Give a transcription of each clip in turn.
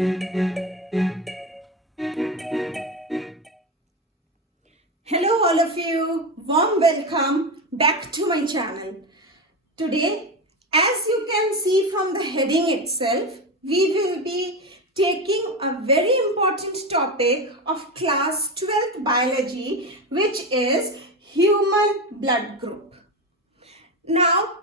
Hello all of you, warm welcome back to my channel. Today, as you can see from the heading itself, we will be taking a very important topic of class 12th biology, which is human blood group. Now,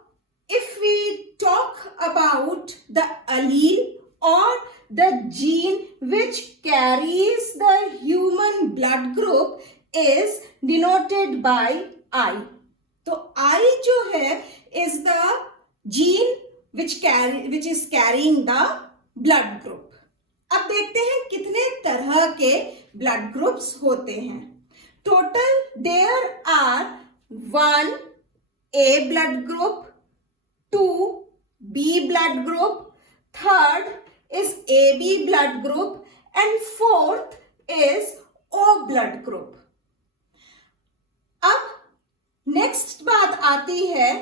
if we talk about the allele or the gene which carries the human blood group is denoted by I. तो I जो है is the gene which is carrying the blood group. अब देखते हैं कितने तरह के blood groups होते हैं. Total there are 1 A blood group, 2 B blood group, third is AB blood group and fourth is O blood group. अब next बात आती है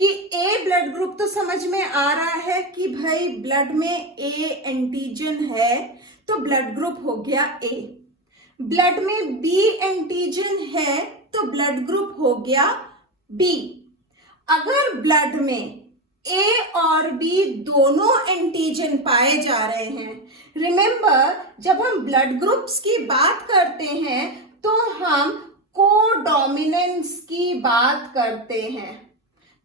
कि ए ब्लड ग्रुप तो समझ में आ रहा है कि भाई ब्लड में ए एंटीजन है तो ब्लड ग्रुप हो गया ए. ब्लड में बी एंटीजन है तो ब्लड ग्रुप हो गया बी. अगर ब्लड में ए और बी दोनों एंटीजन पाए जा रहे हैं, रिमेंबर जब हम ब्लड ग्रुप्स की बात करते हैं तो हम कोडोमिनेंस की बात करते हैं.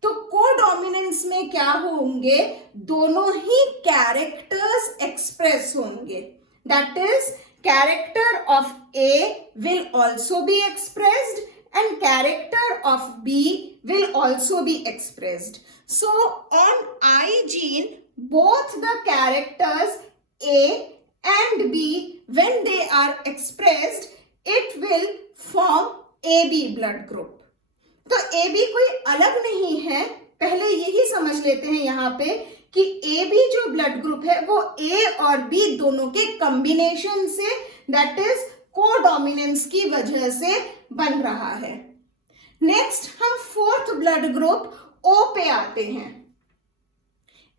तो कोडोमिनेंस में क्या होंगे, दोनों ही कैरेक्टर्स एक्सप्रेस होंगे. That is character of A will also be expressed and character of B will also be expressed. So on I gene, both the characters A and B, when they are expressed, it will form AB blood group. तो AB कोई अलग नहीं है, पहले यही समझ लेते हैं यहाँ पे कि AB जो ब्लड ग्रुप है वो A और B दोनों के कॉम्बिनेशन से, दैट इज कोडोमिनेंस की वजह से बन रहा है. नेक्स्ट हम फोर्थ ब्लड ग्रुप O पे आते हैं.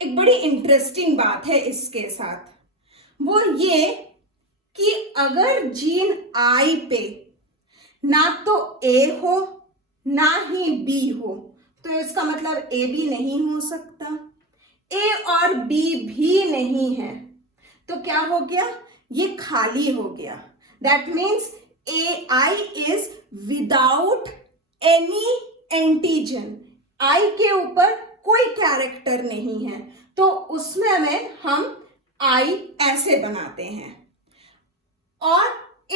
एक बड़ी इंटरेस्टिंग बात है इसके साथ, वो ये कि अगर जीन I पे ना तो A हो ना ही B हो तो इसका मतलब A B नहीं हो सकता, A और B भी नहीं है, तो क्या हो गया, ये खाली हो गया. That means AI is without any antigen. I के ऊपर कोई कैरेक्टर नहीं है, तो उसमें हम I ऐसे बनाते हैं और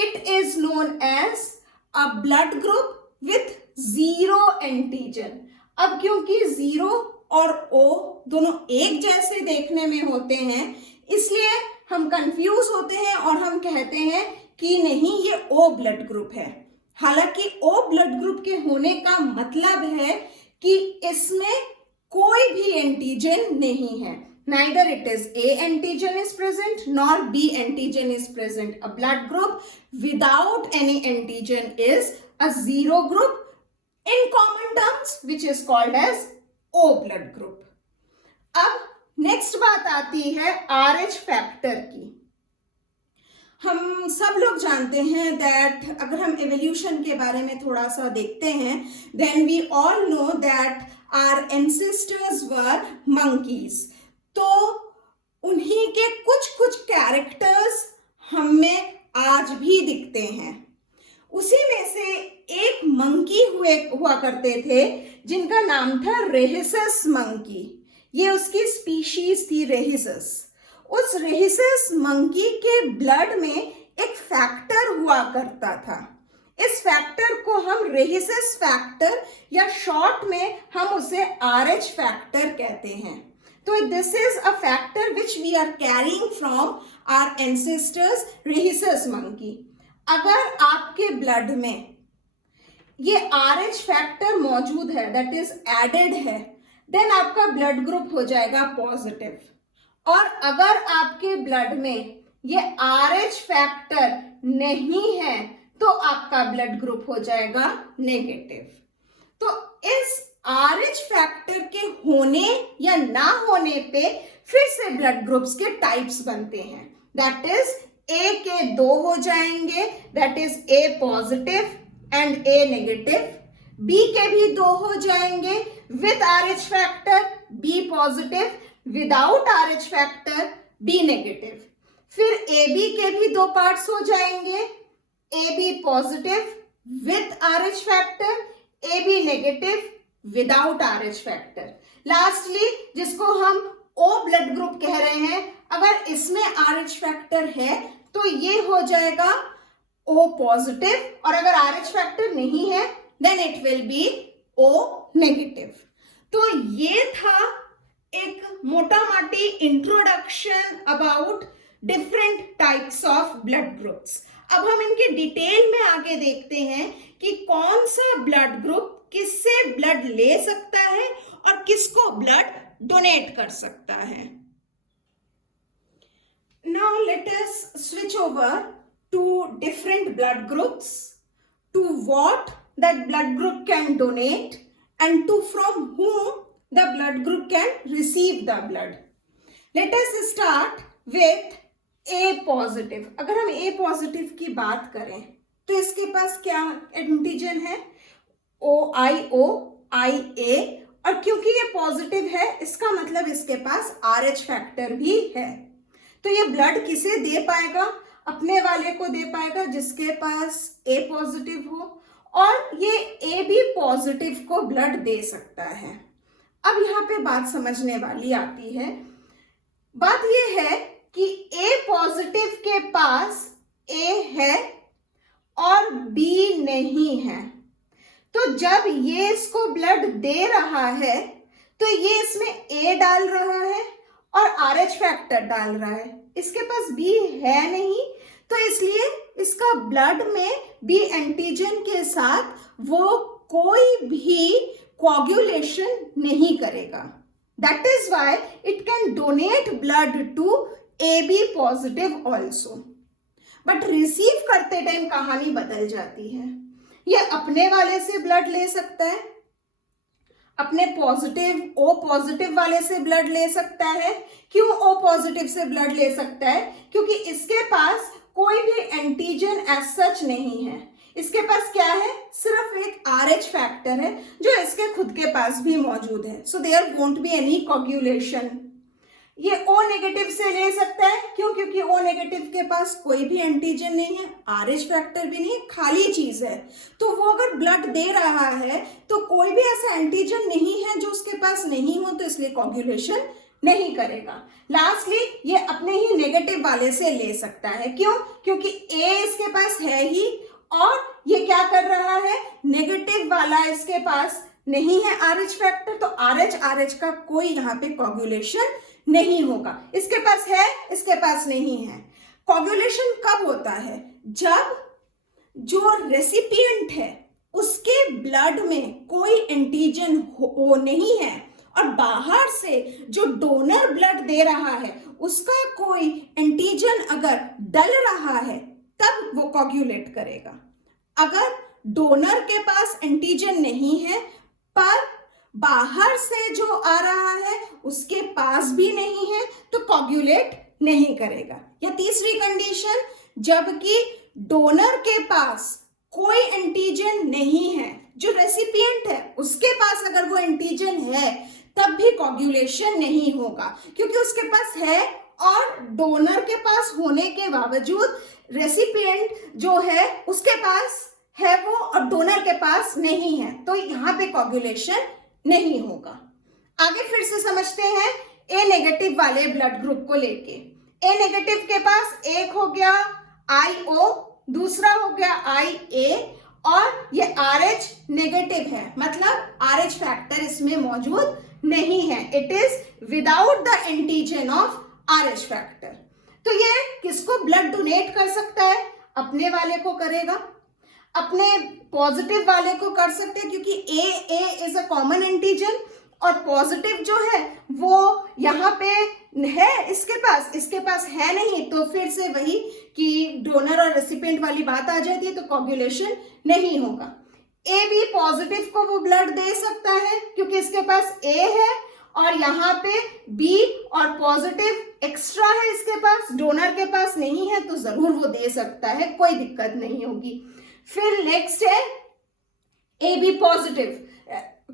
it is known as a blood group with zero antigen. अब क्योंकि जीरो और O दोनों एक जैसे देखने में होते हैं, इसलिए हम कंफ्यूज होते हैं और हम कहते हैं कि नहीं ये O ब्लड ग्रुप है. हालांकि O ब्लड ग्रुप के होने का मतलब है कि इसमें कोई भी एंटीजन नहीं है. Neither it is A antigen is present nor B antigen is present. A blood group without any antigen is a zero group, in common terms which is called as O blood group. अब next बात आती है RH factor की. हम सब लोग जानते हैं दैट अगर हम एवोल्यूशन के बारे में थोड़ा सा देखते हैं, then we all know that our ancestors were monkeys. तो उन्हीं के कुछ कुछ कैरेक्टर्स हमें आज भी दिखते हैं. उसी में से एक मंकी हुआ करते थे जिनका नाम था रेहिसस मंकी. ये उसकी स्पीशीज थी रेहिसस. उस रेहिसस मंकी के ब्लड में एक फैक्टर हुआ करता था. इस फैक्टर को हम रेहिसस फैक्टर या शॉर्ट में हम उसे RH फैक्टर कहते हैं. तो this is a factor which we are carrying from our ancestors rhesus monkey. अगर आपके ब्लड में ये RH फैक्टर मौजूद है, दैट इज एडेड है, देन आपका ब्लड ग्रुप हो जाएगा पॉजिटिव. और अगर आपके ब्लड में ये RH फैक्टर नहीं है तो आपका ब्लड ग्रुप हो जाएगा नेगेटिव. तो इस RH फैक्टर के होने या ना होने पे फिर से ब्लड ग्रुप्स के टाइप्स बनते हैं. दैट इज ए के 2 हो जाएंगे, that is A positive and A negative. B के भी 2 हो जाएंगे with RH factor, B positive, without RH factor, B negative. फिर AB के भी 2 पार्ट्स हो जाएंगे, AB positive with RH factor, AB negative without RH factor. Lastly जिसको हम O ब्लड ग्रुप कह रहे हैं, अगर इसमें RH फैक्टर है तो ये हो जाएगा O पॉजिटिव, और अगर RH फैक्टर नहीं है then it will be O negative. तो ये था एक मोटा माटी introduction about different types of blood groups. अब हम इनके डिटेल में आगे देखते हैं कि कौन सा ब्लड ग्रुप किससे ब्लड ले सकता है और किसको ब्लड डोनेट कर सकता है। Now let us switch over to different blood groups, to what that blood group can donate and to from whom the blood group can receive the blood. Let us start with A positive. अगर हम A positive की बात करें तो इसके पास क्या antigen है? OIO, IA, और क्योंकि ये पॉजिटिव है इसका मतलब इसके पास RH फैक्टर भी है। तो ये ब्लड किसे दे पाएगा? अपने वाले को दे पाएगा जिसके पास A पॉजिटिव हो, और ये AB पॉजिटिव को ब्लड दे सकता है। अब यहाँ पे बात समझने वाली आती है। बात ये है कि A पॉजिटिव के पास A है और B नहीं है, तो जब ये इसको ब्लड दे रहा है तो ये इसमें A डाल रहा है और RH फैक्टर डाल रहा है, इसके पास B है नहीं, तो इसलिए इसका ब्लड में B एंटीजन के साथ वो कोई भी कोagulation नहीं करेगा। That is why it can donate blood to AB positive also. But receive करते टाइम कहानी बदल जाती है। ये अपने वाले से ब्लड ले सकता है, अपने पॉजिटिव O पॉजिटिव वाले से ब्लड ले सकता है। क्यों O पॉजिटिव से ब्लड ले सकता है? क्योंकि इसके पास कोई भी एंटीजन एज सच नहीं है, इसके पास क्या है? सिर्फ एक RH फैक्टर है जो इसके खुद के पास भी मौजूद है। So there won't be any coagulation. ये O नेगेटिव से ले सकता है, क्यों? क्योंकि O नेगेटिव के पास कोई भी एंटीजन नहीं है, RH फैक्टर भी नहीं है, खाली चीज है। तो वो अगर ब्लड दे रहा है तो कोई भी ऐसा एंटीजन नहीं है जो उसके पास नहीं हो, तो इसलिए कोagulation नहीं करेगा। लास्टली ये अपने ही नेगेटिव वाले से ले सकता है। क्यों? क्योंकि A इसके पास है ही, और ये क्या कर रहा है? नेगेटिव वाला इसके पास नहीं है RH फैक्टर, तो RH का कोई यहाँ पे कोagulation नहीं होगा। इसके पास है, इसके पास नहीं है। कोagulation कब होता है? जब जो रेसिपिएंट है उसके ब्लड में कोई एंटीजन हो नहीं है और बाहर से जो डोनर ब्लड दे रहा है उसका कोई एंटीजन अगर डल रहा है तब वो कोagulate करेगा। अगर डोनर के पास एंटीजन नहीं है पर बाहर से जो आ रहा है उसके पास भी नहीं है तो कोagulate नहीं करेगा। या तीसरी कंडीशन, जबकि डोनर के पास कोई एंटीजन नहीं है, जो रेसिपिएंट है उसके पास अगर वो एंटीजन है तब भी कोagulation नहीं होगा, क्योंकि उसके पास है और डोनर के पास होने के बावजूद रेसिपिएंट जो है उसके पास है वो और डोनर के पास नहीं है, तो यहाँ पे कोagulation नहीं होगा। आगे फिर से समझते हैं A नेगेटिव वाले ब्लड ग्रुप को लेके। A नेगेटिव के पास एक हो गया IO, दूसरा हो गया IA, और ये RH नेगेटिव है, मतलब RH फैक्टर इसमें मौजूद नहीं है। It is without the antigen of RH factor. तो ये किसको ब्लड डोनेट कर सकता है? अपने वाले को करेगा, अपने पॉजिटिव वाले को कर सकते हैं, क्योंकि A is a common antigen और पॉजिटिव जो है वो यहाँ पे है इसके पास है नहीं, तो फिर से वही कि डोनर और रेसिपिएंट वाली बात आ जाती है, तो कोagulation नहीं होगा। AB पॉजिटिव को वो ब्लड दे सकता है क्योंकि इसके पास A है और यहाँ पे बी और पॉजिटिव एक्स्ट्रा है इसके पास, डोनर के पास नहीं है, तो जरूर वो दे सकता है, कोई दिक्कत नहीं होगी। फिर नेक्स्ट है ए बी पॉजिटिव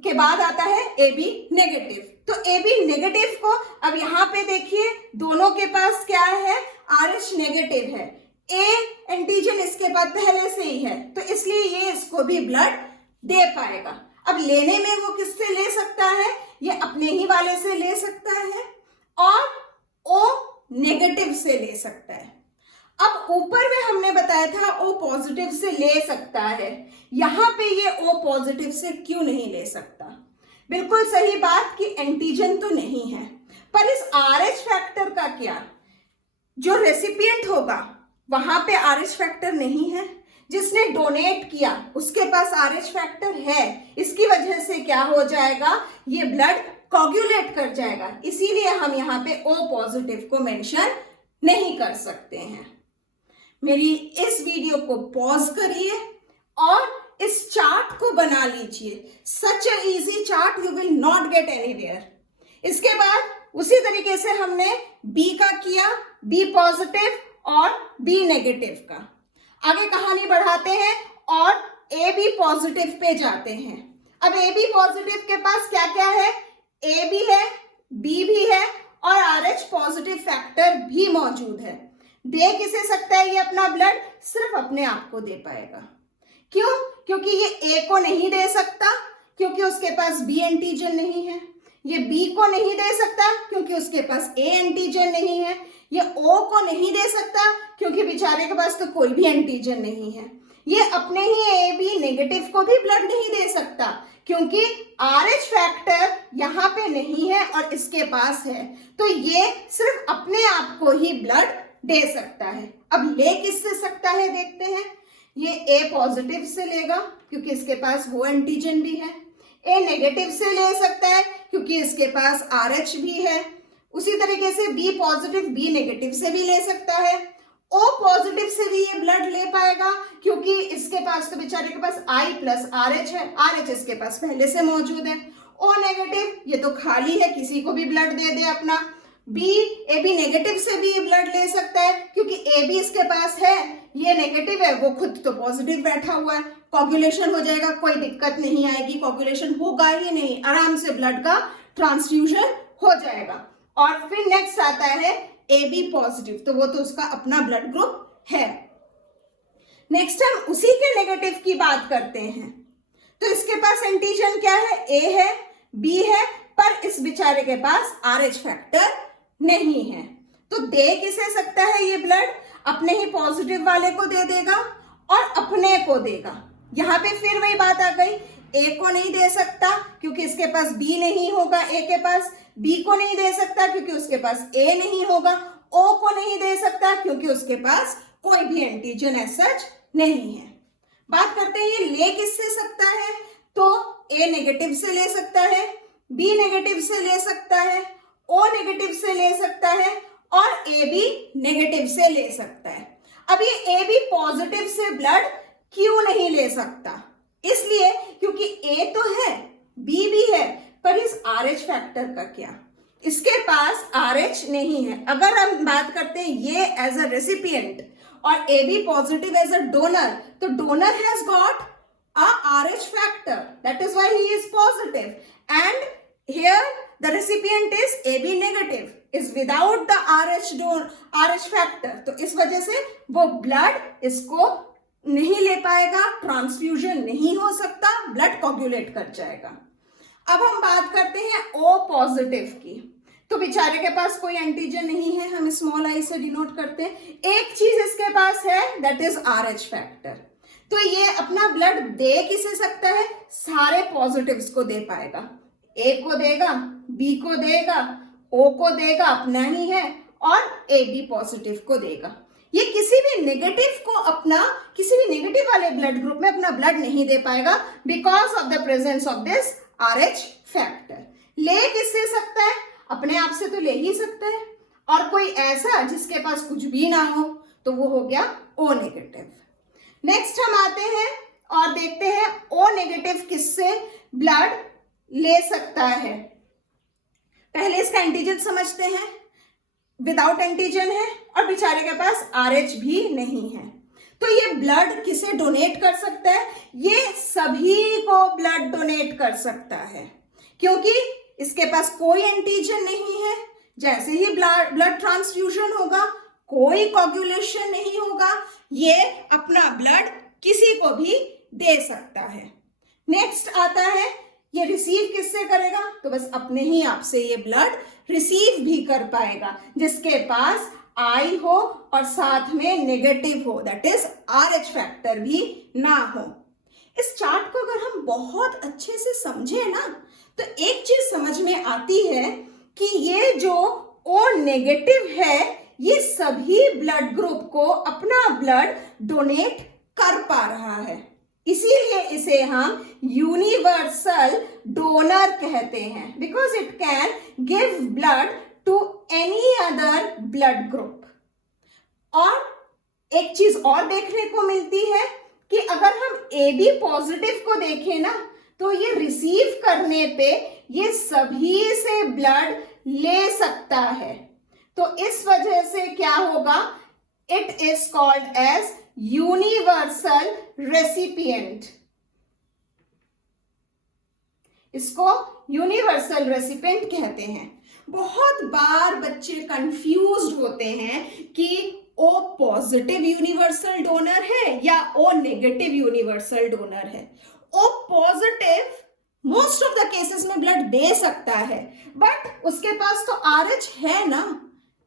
के बाद आता है ए बी नेगेटिव। तो ए बी नेगेटिव को अब यहाँ पे देखिए दोनों के पास क्या है, RH नेगेटिव है, ए एंटीजन इसके बाद पहले से ही है, तो इसलिए ये इसको भी ब्लड दे पाएगा। अब लेने में वो किससे ले सकता है, ये अपने ही वाले से ले सकता है और O नेगेटिव से ले सकता है। अब ऊपर में हमने बताया था O पॉजिटिव से ले सकता है, यहां पे ये O पॉजिटिव से क्यों नहीं ले सकता? बिल्कुल सही बात कि एंटीजन तो नहीं है, पर इस RH फैक्टर का क्या, जो रेसिपिएंट होगा वहां पे RH फैक्टर नहीं है, जिसने डोनेट किया उसके पास RH फैक्टर है, इसकी वजह से क्या हो जाएगा, ये ब्लड कोगुलेट कर जाएगा, इसीलिए हम यहाँ पे O पॉजिटिव को मेंशन नहीं कर सकते हैं। मेरी इस वीडियो को पॉज करिए और इस चार्ट को बना लीजिए। Such a easy chart you will not get anywhere. इसके बाद उसी तरीके से हमने बी का किया, बी पॉजिटिव और बी नेगेटिव का। आगे कहानी बढ़ाते हैं और ए बी पॉजिटिव पे जाते हैं। अब ए बी पॉजिटिव के पास क्या क्या है, ए भी है, बी भी है और RH पॉजिटिव फैक्टर भी मौजूद है। दे किसे सकता है ये अपना ब्लड, सिर्फ अपने आप को दे पाएगा। क्यों? क्योंकि ये ए को नहीं दे सकता क्योंकि उसके पास बी एंटीजन नहीं है, ये बी को नहीं दे सकता क्योंकि उसके पास ए एंटीजन नहीं है, ये ओ को नहीं दे सकता क्योंकि बेचारे के पास तो कोई भी एंटीजन नहीं है, ये अपने ही ए बी नेगेटिव को भी ब्लड नहीं दे सकता क्योंकि RH फैक्टर यहाँ पे नहीं है और इसके पास है, तो ये सिर्फ अपने आप को ही ब्लड दे सकता है। अब ले किससे सकता है देखते हैं। ये ए पॉजिटिव से लेगा क्योंकि इसके पास वो एंटीजन भी है, ए नेगेटिव से ले सकता है क्योंकि इसके पास RH भी है, उसी तरीके से बी पॉजिटिव बी नेगेटिव से भी ले सकता है, O पॉजिटिव से भी ये ब्लड ले पाएगा क्योंकि इसके पास तो बेचारे के पास I प्लस RH है, RH इसके पास पहले से मौजूद है। O नेगेटिव ये तो खाली है, किसी को भी ब्लड दे दे अपना। बी ए बी नेगेटिव से भी ब्लड ले सकता है क्योंकि ए बी इसके पास है, ये नेगेटिव है, वो खुद तो पॉजिटिव बैठा हुआ है, कोगुलेशन हो जाएगा, कोई दिक्कत नहीं आएगी, कोगुलेशन होगा ही नहीं, आराम से ब्लड का ट्रांसफ्यूजन हो जाएगा। और फिर नेक्स्ट आता है ए बी पॉजिटिव, तो वो तो उसका अपना ब्लड ग्रुप है। नेक्स्ट हम उसी के नेगेटिव की बात करते हैं, तो इसके पास एंटीजन क्या है, ए है, बी है, पर इस बेचारे के पास RH फैक्टर नहीं है, तो दे किसे सकता है ये ब्लड, अपने ही पॉजिटिव वाले को दे देगा और अपने को देगा। यहाँ पे फिर वही बात आ गई, ए को नहीं दे सकता क्योंकि इसके पास बी नहीं होगा, ए के पास बी को नहीं दे सकता क्योंकि उसके पास ए नहीं होगा, ओ को नहीं दे सकता क्योंकि उसके पास कोई भी एंटीजन एज सच नहीं है। बात करते हैं ये ले किससे सकता है, तो ए नेगेटिव से ले सकता है, बी नेगेटिव से ले सकता है, ओ नेगेटिव से ले सकता है और ए बी नेगेटिव से ले सकता है। अब ये ए बी पॉजिटिव से ब्लड क्यों नहीं ले सकता, इसलिए क्योंकि ए तो है, बी भी है, पर इस RH फैक्टर का क्या, इसके पास RH नहीं है। अगर हम बात करते हैं ये एज अ रेसिपिएंट और A B positive as a donor, तो donor has got a RH factor, that is why he is positive, and here the recipient is AB negative, is without the RH factor, तो इस वजह से वो blood इसको नहीं ले पाएगा, ट्रांसफ्यूजन नहीं हो सकता, ब्लड कोगुलेट कर जाएगा। अब हम बात करते हैं O पॉजिटिव की, तो बेचारे के पास कोई एंटीजन नहीं है, हम स्मॉल आई से डिनोट करते हैं। एक चीज इसके पास है, दैट इज RH फैक्टर, तो ये अपना ब्लड दे किसे सकता है, सारे पॉजिटिव्स को दे पाएगा, ए को देगा, बी को देगा, ओ को देगा, अपना ही है, और ए बी पॉजिटिव को देगा। ये किसी भी नेगेटिव को अपना, किसी भी नेगेटिव वाले ब्लड ग्रुप में अपना ब्लड नहीं दे पाएगा because of the presence of this RH factor. ले किससे सकता है, अपने आप से तो ले ही सकता है, और कोई ऐसा जिसके पास कुछ भी ना हो तो वो हो गया O नेगेटिव। नेक्स्ट हम आते हैं और देखते हैं O नेगेटिव किससे ब्लड ले सकता है। पहले इसका एंटीजन समझते हैं, विदाउट एंटीजन है और बेचारे के पास RH भी नहीं है। तो ये ब्लड किसे डोनेट कर सकता है? ये सभी को ब्लड डोनेट कर सकता है, क्योंकि इसके पास कोई एंटीजन नहीं है। जैसे ही ब्लड ट्रांसफ्यूजन होगा, कोई कोगुलेशन नहीं होगा, ये अपना ब्लड किसी को भी दे सकता है। नेक्स्ट आता है, ये रिसीव किससे करेगा? तो बस अपने ही आप से ये ब्लड रिसीव भी कर पाएगा जिसके पास I हो और साथ में नेगेटिव हो, दैट इज RH फैक्टर भी ना हो। इस चार्ट को अगर हम बहुत अच्छे से समझे ना, तो एक चीज समझ में आती है कि ये जो O नेगेटिव है, ये सभी ब्लड ग्रुप को अपना ब्लड डोनेट कर पा रहा है, इसीलिए इसे हम यूनिवर्सल डोनर कहते हैं, because it can give blood to any other blood group. और एक चीज और देखने को मिलती है कि अगर हम AB पॉजिटिव को देखें ना, तो ये रिसीव करने पे ये सभी से ब्लड ले सकता है। तो इस वजह से क्या होगा? It is called as universal recipient. इसको यूनिवर्सल रेसिपिएंट कहते हैं। बहुत बार बच्चे कंफ्यूज्ड होते हैं कि O पॉजिटिव यूनिवर्सल डोनर है या O नेगेटिव यूनिवर्सल डोनर है। O positive most of the cases में ब्लड दे सकता है, बट उसके पास तो RH है ना,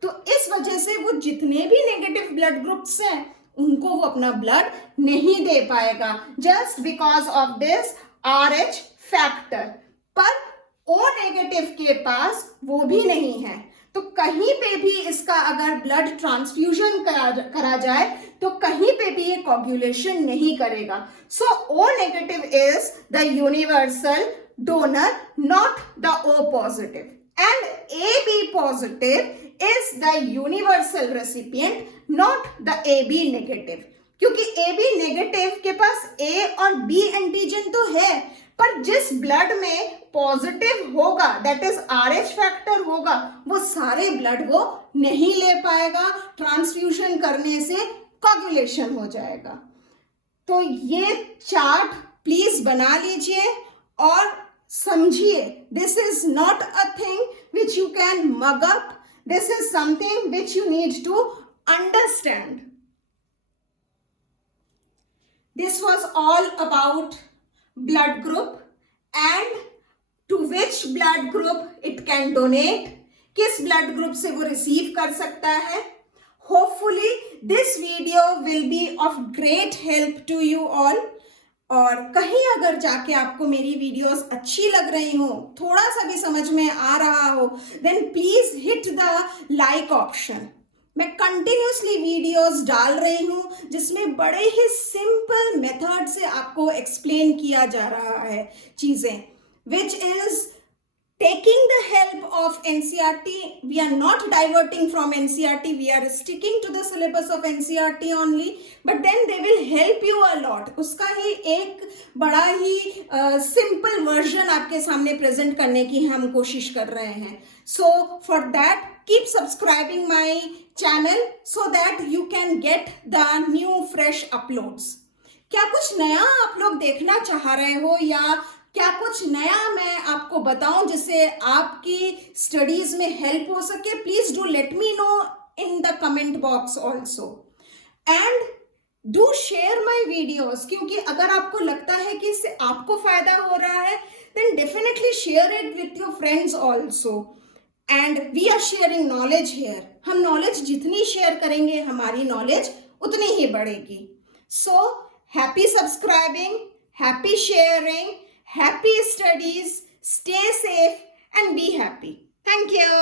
तो इस वजह से वो जितने भी नेगेटिव ब्लड ग्रुप्स हैं उनको वो अपना ब्लड नहीं दे पाएगा, just because of this RH factor. पर O नेगेटिव के पास वो भी नहीं है, तो कहीं पे भी इसका अगर ब्लड ट्रांसफ्यूजन करा जाए तो कहीं पे भी ये कोगुलेशन नहीं करेगा। सो O negative is the universal donor, not the O positive, and AB positive is the universal recipient, not the AB negative, क्योंकि AB नेगेटिव के पास A और B एंटीजन तो है, पर जिस ब्लड में पॉजिटिव होगा, दैट इज RH फैक्टर होगा, वो सारे ब्लड वो नहीं ले पाएगा, ट्रांसफ्यूजन करने से कोगुलेशन हो जाएगा। तो ये चार्ट प्लीज बना लीजिए और समझिए, this is not a thing which you can mug up, this is something which you need to understand. This was all about blood group and to which blood group it can donate, किस blood group से वो receive कर सकता है। Hopefully this video will be of great help to you all. और कहीं अगर जाके आपको मेरी वीडियोस अच्छी लग रही हो, थोड़ा सा भी समझ में आ रहा हो, then please hit the like option. मैं कंटिन्यूसली वीडियोस डाल रही हूँ जिसमें बड़े ही सिंपल मेथड से आपको एक्सप्लेन किया जा रहा है चीजें, which is taking the help of NCERT. We are not diverting from NCERT, we are sticking to the syllabus of NCERT only, but then they will help you a lot. उसका ही एक बड़ा ही simple version आपके सामने present करने की हम कोशिश कर रहे हैं। So for that, keep subscribing my channel so that you can get the new fresh uploads. क्या कुछ नया आप लोग देखना चाह रहे हो या क्या कुछ नया मैं आपको बताऊं जिससे आपकी स्टडीज में हेल्प हो सके? Please do let me know in the comment box also, and do share my videos, क्योंकि अगर आपको लगता है कि इससे आपको फायदा हो रहा है then definitely share it with your friends also. And we are sharing knowledge here. हम नॉलेज जितनी शेयर करेंगे हमारी नॉलेज उतनी ही बढ़ेगी। So happy subscribing, happy sharing, happy studies, stay safe and be happy. Thank you.